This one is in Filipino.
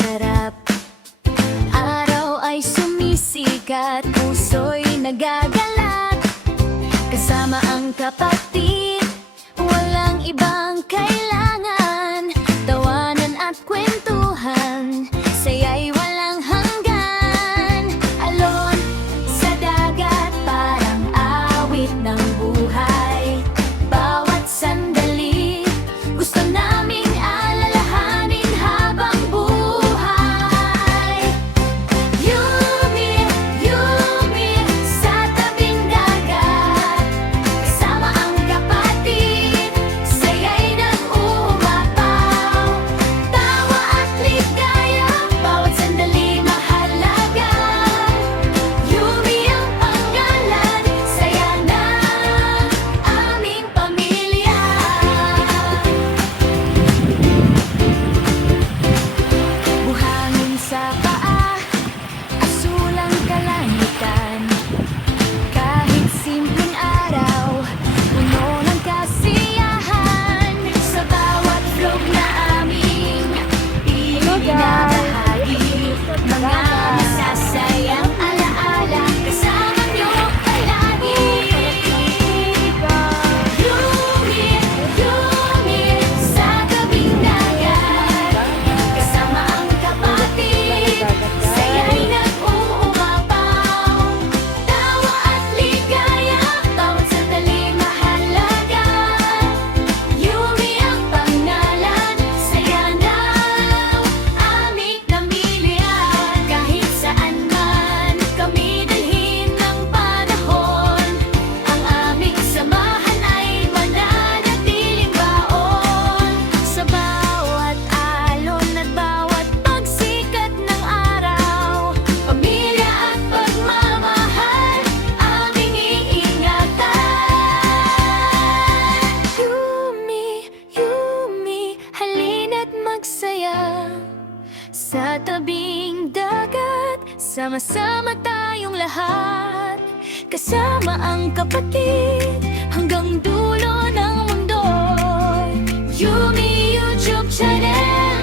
sarap. Araw ay sumisikat, puso'y nagagalak. Kasama ang kapatid, walang ibang kailangan. Tawanan at kwentuhan, saya'y walang hanggan. Alon sa dagat, parang awit ng buhay. Bawat sandali, gusto naming alalahanin habang buhay. Yumi, yumi, sa tabing dagat. Kasama ang kapatid, saya'y nag-uumapaw. Tawa at ligaya, bawat sandali mahalaga. Yumi ang pangalan, saya na aming pamilya. Buhangin sa paa, asulang kalangitan. Kahit simpleng araw, puno ng kasiyahan. Sa bawat vlog na aming ibinabahagi, mga masasayang alaala, kasama niyo palagi. Yumi, yumi, sa tabing dagat. Kasama ang kapatid, saya'y nag-uumapaw. Tawa at ligaya, bawat sandali mahalaga. Yumi ang pangalan, saya na aming pamilya. Kahit saan man kami dalhin ng panahon, ang aming samahan ay mananatiling baon. Sa bawat alon at bawat pagsikat ng araw, pamilya at pagmamahal aming iingatan. Yumi, yumi, halina't magsaya. Sa tabing dagat, sama-sama tayong lahat. Kasama ang kapatid, hanggang dulo ng mundo. Yumi YouTube channel.